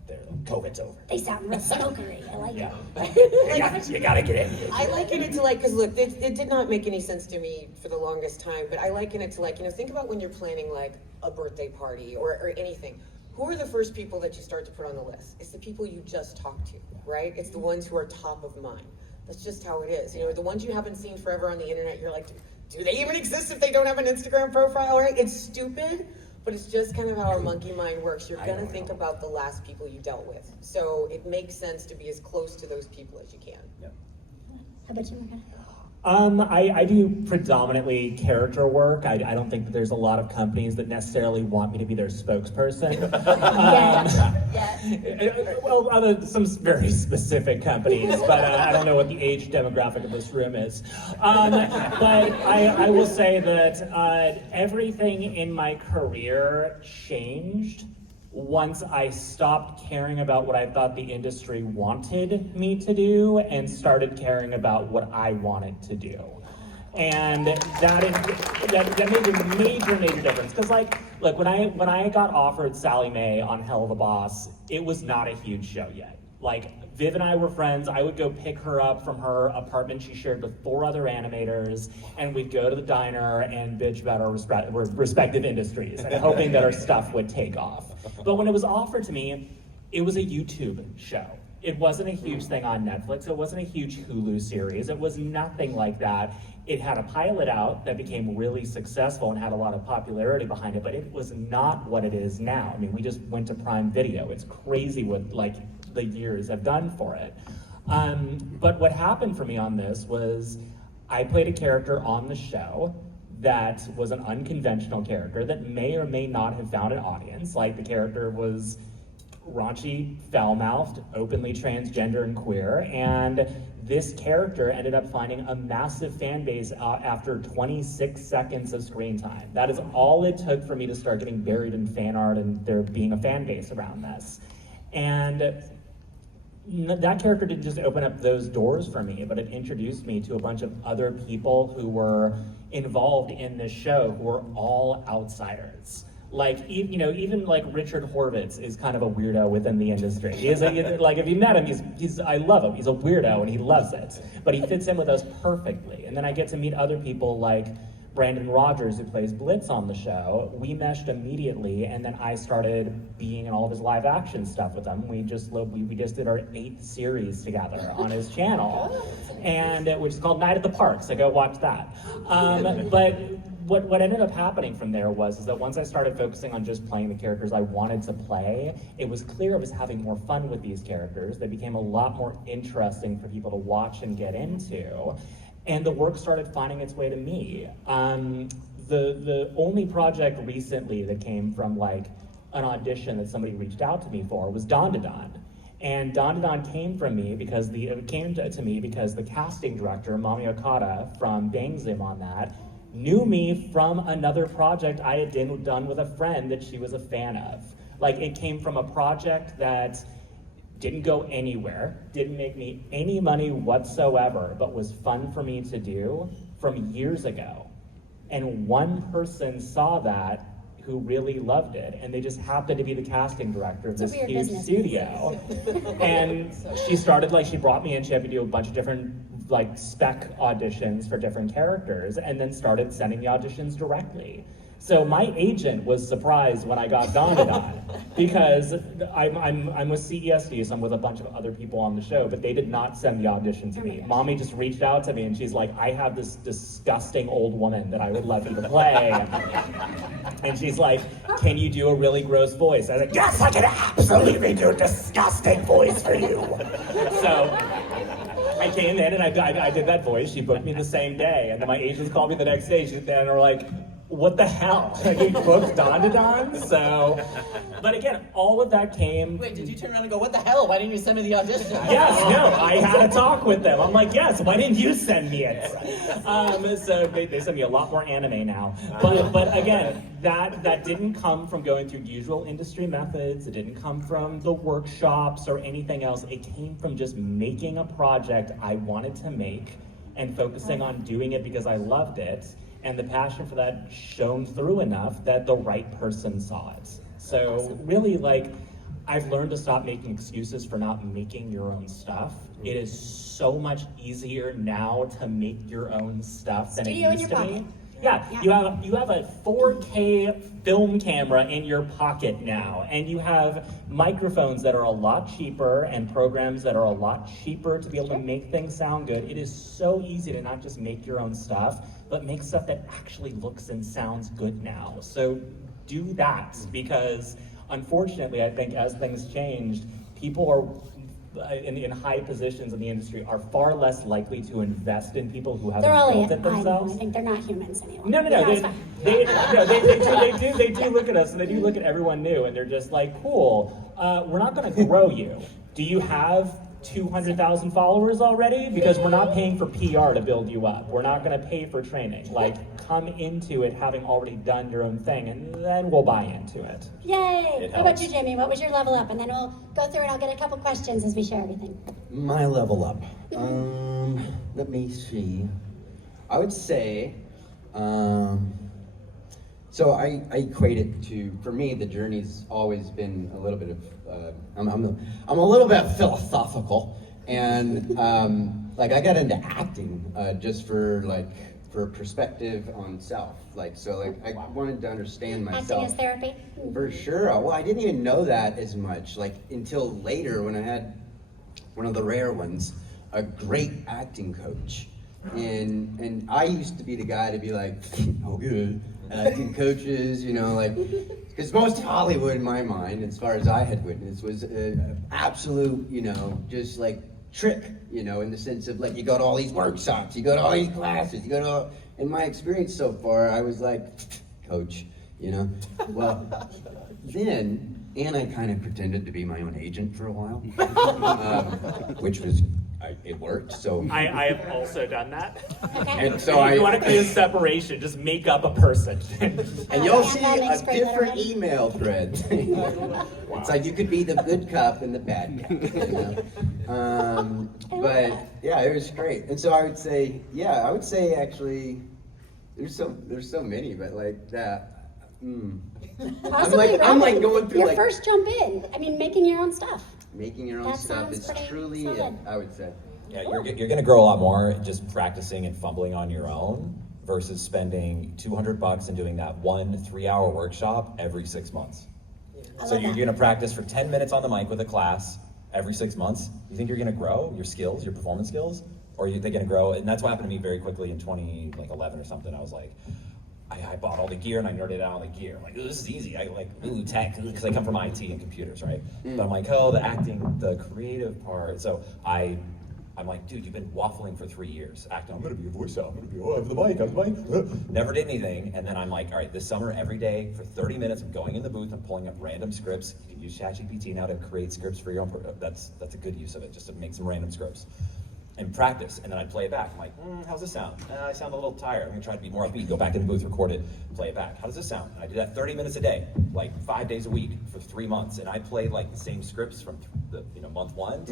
They're like, COVID's over. They sound real smokery. I like Yeah. it. you gotta get in. I liken it to like, because look, it did not make any sense to me for the longest time, but I liken it to like, think about when you're planning like a birthday party or anything. Who are the first people that you start to put on the list? It's the people you just talked to, right? It's the ones who are top of mind. That's just how it is. The ones you haven't seen forever on the internet, you're like, do they even exist if they don't have an Instagram profile, right? It's stupid, but it's just kind of how our monkey mind works. You're gonna think about the last people you dealt with. So it makes sense to be as close to those people as you can. Yep. How about you, Morgana? I do predominantly character work. I don't think that there's a lot of companies that necessarily want me to be their spokesperson. Well, some very specific companies, but I don't know what the age demographic of this room is. But I will say that everything in my career changed once I stopped caring about what I thought the industry wanted me to do and started caring about what I wanted to do. And that made a major difference. Because look, when I got offered Sally Mae on Hell of a Boss, it was not a huge show yet. Like, Viv and I were friends. I would go pick her up from her apartment she shared with 4 other animators, and we'd go to the diner and bitch about our respective industries, and hoping that our stuff would take off. But when it was offered to me, it was a YouTube show. It wasn't a huge thing on Netflix. It wasn't a huge Hulu series. It was nothing like that. It had a pilot out that became really successful and had a lot of popularity behind it, but it was not what it is now. I mean, we just went to Prime Video. It's crazy what the years have done for it. But what happened for me on this was I played a character on the show that was an unconventional character that may or may not have found an audience. Like, the character was raunchy, foul-mouthed, openly transgender and queer, and this character ended up finding a massive fan base after 26 seconds of screen time. That is all it took for me to start getting buried in fan art and there being a fan base around this. And that character didn't just open up those doors for me, but it introduced me to a bunch of other people who were involved in this show who were all outsiders. Like, even like Richard Horvitz is kind of a weirdo within the industry. Like, if you met him, I love him. He's a weirdo and he loves it, but he fits in with us perfectly. And then I get to meet other people like Brandon Rogers, who plays Blitz on the show. We meshed immediately, and then I started being in all of his live action stuff with him. We just did our 8th series together on his channel, and which is called Night at the Park, so go watch that. But what ended up happening from there was that once I started focusing on just playing the characters I wanted to play, it was clear I was having more fun with these characters. They became a lot more interesting for people to watch and get into. And the work started finding its way to me. The only project recently that came from like an audition that somebody reached out to me for was Don to Don. And Don to Don came to me because the casting director, Mami Okada from Bang Zoom on that, knew me from another project I had done with a friend that she was a fan of. Like, it came from a project that didn't go anywhere, didn't make me any money whatsoever, but was fun for me to do from years ago. And one person saw that who really loved it, and they just happened to be the casting director of this huge studio. And she brought me in, she had me do a bunch of different spec auditions for different characters, and then started sending the auditions directly. So my agent was surprised when I got Don to Don, because I'm with CESD, so I'm with a bunch of other people on the show, but they did not send the audition to me. Mommy just reached out to me and she's like, I have this disgusting old woman that I would love you to play. And she's like, can you do a really gross voice? I was like, yes, I can absolutely do a disgusting voice for you. So I came in and I did that voice. She booked me the same day, and then my agents called me the next day and were like, what the hell? Like, you booked Don to Don? So, but again, all of that came. Wait, did you turn around and go, what the hell? Why didn't you send me the audition? Yes, no, I had a talk with them. I'm like, yes, why didn't you send me it? So they send me a lot more anime now. But again, that didn't come from going through usual industry methods. It didn't come from the workshops or anything else. It came from just making a project I wanted to make and focusing on doing it because I loved it. And the passion for that shone through enough that the right person saw it. So really, like, I've learned to stop making excuses for not making your own stuff. It is so much easier now to make your own stuff than Studio it in used your to be. pocket. Yeah, you have a 4K film camera in your pocket now, and you have microphones that are a lot cheaper and programs that are a lot cheaper to be able to make things sound good. It is so easy to not just make your own stuff, but make stuff that actually looks and sounds good now. So do that, because unfortunately, I think as things changed, people are in high positions in the industry are far less likely to invest in people who haven't They're all built it I know. themselves. I think they're not humans anymore. No, it's fine. They do look at us, and they do look at everyone new, and they're just like, cool, we're not gonna grow you. Do you have 200,000 followers already? Because we're not paying for PR to build you up. We're not gonna pay for training. Like, come into it having already done your own thing, and then we'll buy into it. Yay! It What about helps. you, Jamie? What was your level up? And then we'll go through and I'll get a couple questions as we share everything. My level up. Let me see. I would say, so I equate it to, for me, the journey's always been a little bit of, I'm a little bit philosophical, and like I got into acting just for perspective on self. Like, so like I wanted to understand myself. Acting as therapy? For sure. Well, I didn't even know that as much, like until later when I had one of the rare ones, a great acting coach. And I used to be the guy to be like, oh good, acting coaches, you know, like, because most Hollywood in my mind, as far as I had witnessed, was an absolute, you know, just like trick, you know, in the sense of like, you go to all these workshops, you go to all these classes, you go to all, in my experience so far, I was like, coach, you know. Well, then, and I kind of pretended to be my own agent for a while, which was, it worked, so. I have also done that. Okay. And so If you want to create a separation, just make up a person. And you'll see that makes a great different letterhead. email thread. It's like you could be the good cop and the bad guy. You know? But yeah, it was great. And so I would say, actually, there's so many, but like that. Possibly I'm like Robin, going through your like first jump in. I mean, making your own stuff. making your own That stuff sounds is pretty truly it, solid. I would say. Yeah, you're gonna grow a lot more just practicing and fumbling on your own versus spending $200 and doing that 1 3-hour workshop every 6 months. I So love you're that. gonna practice for 10 minutes on the mic with a class every 6 months. You think you're gonna grow your skills, your performance skills? Or are they gonna grow? And that's what happened to me very quickly in 2011 or something. I was like, I bought all the gear and I nerded out on the gear. I'm like, ooh, this is easy. I like, ooh, tech, because I come from IT and computers, right? But I'm like, oh, the acting, the creative part. So I'm like, dude, you've been waffling for 3 years, acting. I'm gonna be a voice actor. I'm gonna be, I have the mic. Never did anything. And then I'm like, all right, this summer, every day for 30 minutes, I'm going in the booth. I'm pulling up random scripts. You can use ChatGPT now to create scripts for your own. That's a good use of it, just to make some random scripts. And practice, and then I'd play it back. I'm like, how's this sound? I sound a little tired. I'm gonna try to be more upbeat. Go back in the booth, record it, play it back. How does this sound? And I did that 30 minutes a day, like 5 days a week for 3 months. And I played like the same scripts from month one.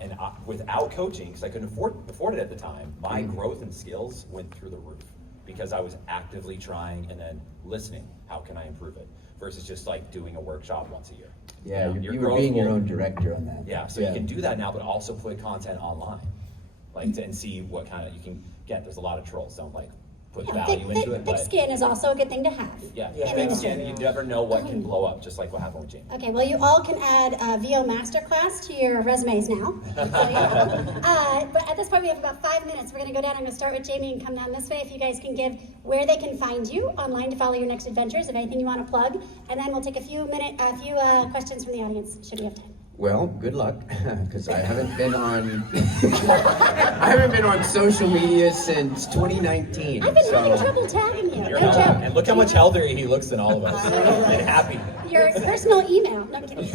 And without coaching, because I couldn't afford it at the time, my growth and skills went through the roof because I was actively trying and then listening. How can I improve it? Versus just like doing a workshop once a year. Yeah, You know, you your were growth being your will- own director on that. Yeah, so you can do that now, but also put content online, like and see what kind of you can get. There's a lot of trolls don't like put Yeah, value into it, thick but skin is also a good thing to have. yeah, in the thick industry. skin, you never know what can blow up, just like what happened with Jamie. Okay, well, you all can add a VO Masterclass to your resumes now. So, yeah. But at this point, we have about 5 minutes. We're going to go down. I'm going to start with Jamie and come down this way. If you guys can give where they can find you online to follow your next adventures, if anything you want to plug, and then we'll take a few questions from the audience, should we have time. Well, good luck, because I haven't been on social media since 2019. I've been having trouble tagging you. You're No not- joke. and look how much healthier he looks than all of us, and happy. Your personal email. No, I'm kidding.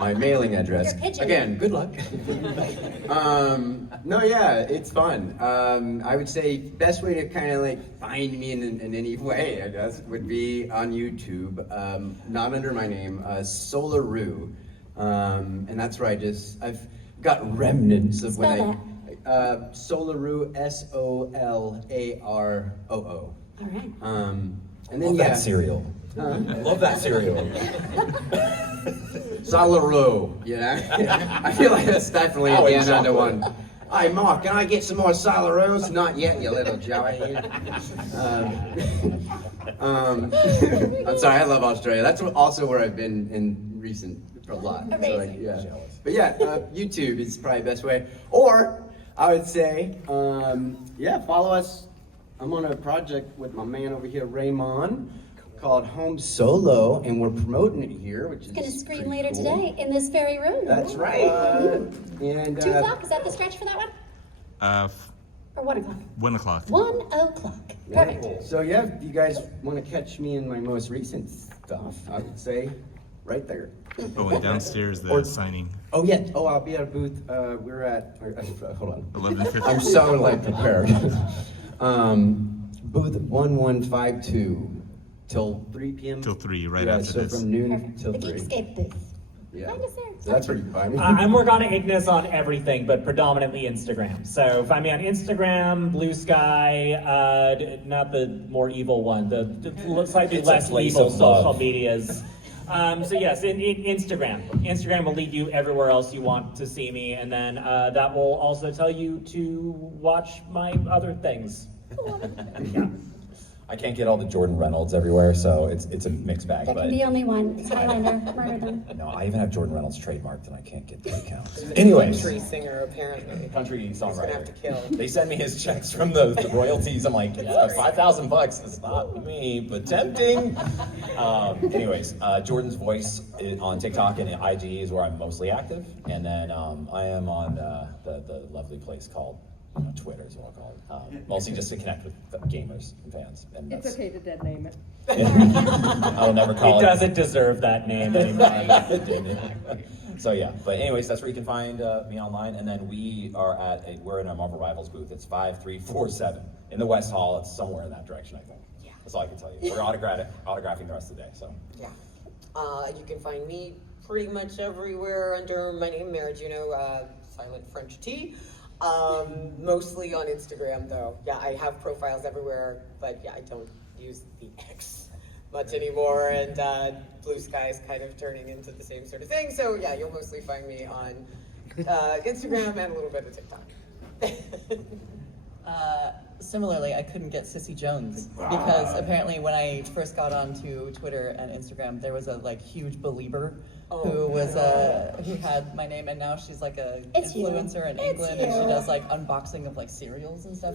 My mailing address. Your pigeon. Again, good luck. No, yeah, it's fun. I would say best way to kind of like find me in any way, I guess, would be on YouTube. Not under my name, Solaroo. And that's where I've got remnants of when Spell Solaroo, SOLAROO. All right. And then Love that cereal. Huh? I love that cereal. Salaroo, you know? I feel like that's definitely Oh, the and end of chocolate. one. Hi, Mark, can I get some more Salaroos? Not yet, you little Joey. I'm sorry, I love Australia. That's also where I've been in recent for a lot. So, Amazing. yeah. But yeah, YouTube is probably the best way. Or I would say, yeah, follow us. I'm on a project with my man over here, Raymond, called Home Solo, and we're promoting it here, which is It's going to screen pretty later cool. today in this very room. That's right. And 2 o'clock, is that the stretch for that one? Or 1 o'clock? 1 o'clock. 1 o'clock. Perfect. So yeah, if you guys want to catch me in my most recent stuff, I would say right there. Oh, and downstairs the signing. Oh yeah. Oh, I'll be at a booth. We're at. Hold on. 11:50. I'm so like prepared. Booth 1152 till 3 p.m. Till 3, right yeah, after so this. from noon Perfect. till The 3. Geekscape booth. Yeah. Find us there. So that's pretty fun. I'm Morgana Ignis on everything, but predominantly Instagram. So find me on Instagram, Blue Sky, not the more evil one, the slightly It's a less place evil of social love. medias. So yes, in Instagram. Instagram will lead you everywhere else you want to see me, and then that will also tell you to watch my other things. Yeah. I can't get all the Jordan Reynolds everywhere, so it's a mixed bag. There But can be only one. It's Highlander. Murder them. no, I even have Jordan Reynolds trademarked, and I can't get the accounts. Anyways, Country singer, apparently. country He's gonna songwriter. have to kill. They send me his checks from the royalties. I'm like, yeah, $5,000. It's not me, but tempting. Anyways, Jordan's Voice on TikTok and IG is where I'm mostly active, and then I am on the lovely place called Twitter, is what I call it. Mostly just to connect with gamers and fans. And It's that's- okay to dead name it. I will never call It it. doesn't deserve that name anymore. So yeah, but anyways, that's where you can find me online, and then we're in our Marvel Rivals booth. It's 5347 in the West Hall. It's somewhere in that direction, I think. Yeah, that's all I can tell you. We're autographing the rest of the day. So Yeah. You can find me pretty much everywhere under my name, Mary Junot, Silent French T. Mostly on Instagram though. Yeah, I have profiles everywhere, but yeah, I don't use the X much anymore, and Blue Sky is kind of turning into the same sort of thing. So yeah, you'll mostly find me on Instagram and a little bit of TikTok. Similarly, I couldn't get Cissy Jones because apparently when I first got onto Twitter and Instagram, there was a huge believer who was who had my name, and now she's like a It's you. influencer in It's England, and she you. does cereals and cereals and stuff.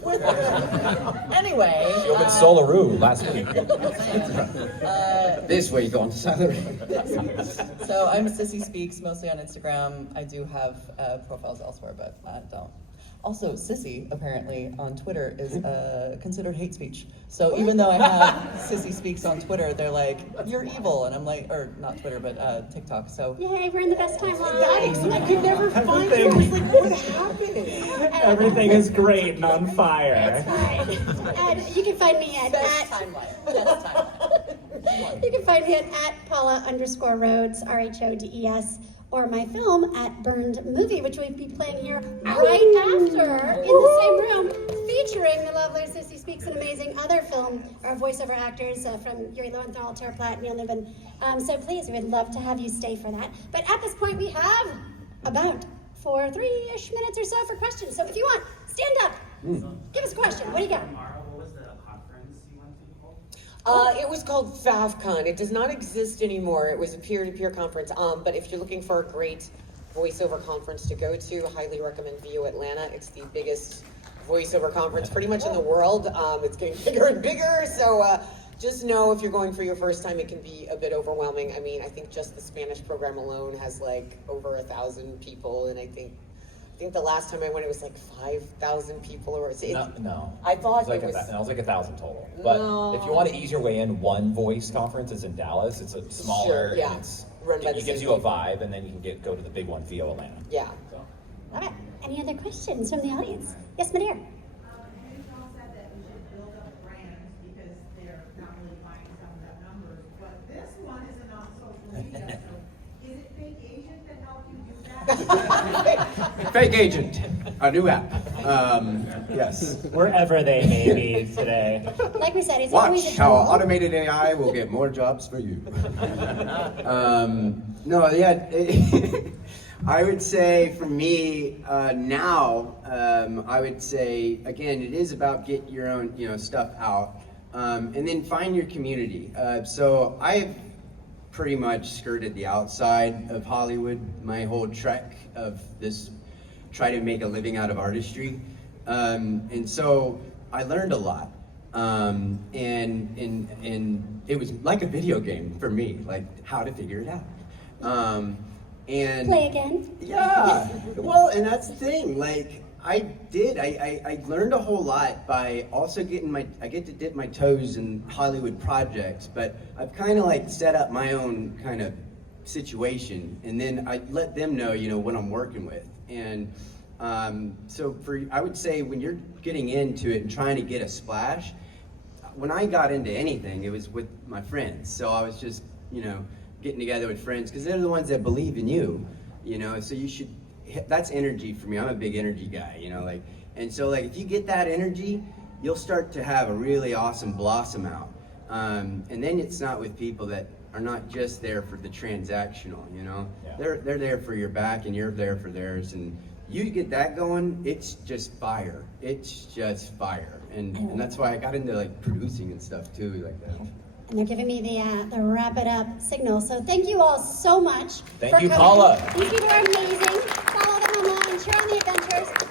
Anyway, you opened Solaroo last week. This way, you go on salary. so I'm Cissy Speaks mostly on Instagram. I do have profiles elsewhere, but I don't. Also, Sissy, apparently, on Twitter is considered hate speech. So even though I have Sissy Speaks on Twitter, they're like, you're evil. And I'm like, or not Twitter, but TikTok. So Yay, we're in the best time. Guys, I could never find you. I was like, what's happening? Everything is great and on fire. And you can find me at you can find me at Paula_Rhodes, RHODES, or my film at Burned Movie, which we'll be playing here right after in the same room, featuring the lovely Cissy Speaks, an amazing other film, our voiceover actors from Yuri Lowenthal, Tara Platt, Neil Niven. So please, we would love to have you stay for that. But at this point, we have about 3-ish minutes or so for questions. So if you want, stand up. Give us a question. What do you got? It was called FavCon. It does not exist anymore. It was a peer-to-peer conference. But if you're looking for a great voiceover conference to go to, I highly recommend VO Atlanta. It's the biggest voiceover conference pretty much in the world. It's getting bigger and bigger. So just know if you're going for your first time, it can be a bit overwhelming. I mean, I think just the Spanish program alone has over 1,000 people, and I think the last time I went, it was 5,000 people. No. I thought it was 1,000 total. But No. if you want to ease your way in, One Voice conference is in Dallas. It's a smaller, Sure, yeah. and Run by the it gives same you a people. vibe, and then you can go to the big one, VO Atlanta. Yeah. So. All right. Any other questions from the audience? Yes, Madeira. Said that we should build up brands because they're not really buying some of that numbers, but this one isn't on social media, so is it fake agent that helped you do that? Fake Agent, a new app. Yes. Wherever they may be today. Like we said, he's always Watch a how tool. automated AI will get more jobs for you. No, yeah, I would say for me now, I would say again, it is about get your own stuff out, and then find your community. So I've pretty much skirted the outside of Hollywood my whole trek of this, try to make a living out of artistry, and so I learned a lot. And it was like a video game for me, like how to figure it out. And Play again. yeah, well, and that's the thing. Like I learned a whole lot by also I get to dip my toes in Hollywood projects, but I've kind of like set up my own kind of situation, and then I let them know, what I'm working with. And so I would say when you're getting into it and trying to get a splash, when I got into anything, it was with my friends. So I was just, getting together with friends because they're the ones that believe in you, so you should, that's energy for me. I'm a big energy guy, and so like if you get that energy, you'll start to have a really awesome blossom out. And then it's not with people that are not just there for the transactional, Yeah. They're there for your back and you're there for theirs, and you get that going, it's just fire. It's just fire. And that's why I got into like producing and stuff too, like that. And they're giving me the wrap it up signal. So thank you all so much. Thank for you, coming. Paula. These people are amazing. Follow them online, share on the adventures.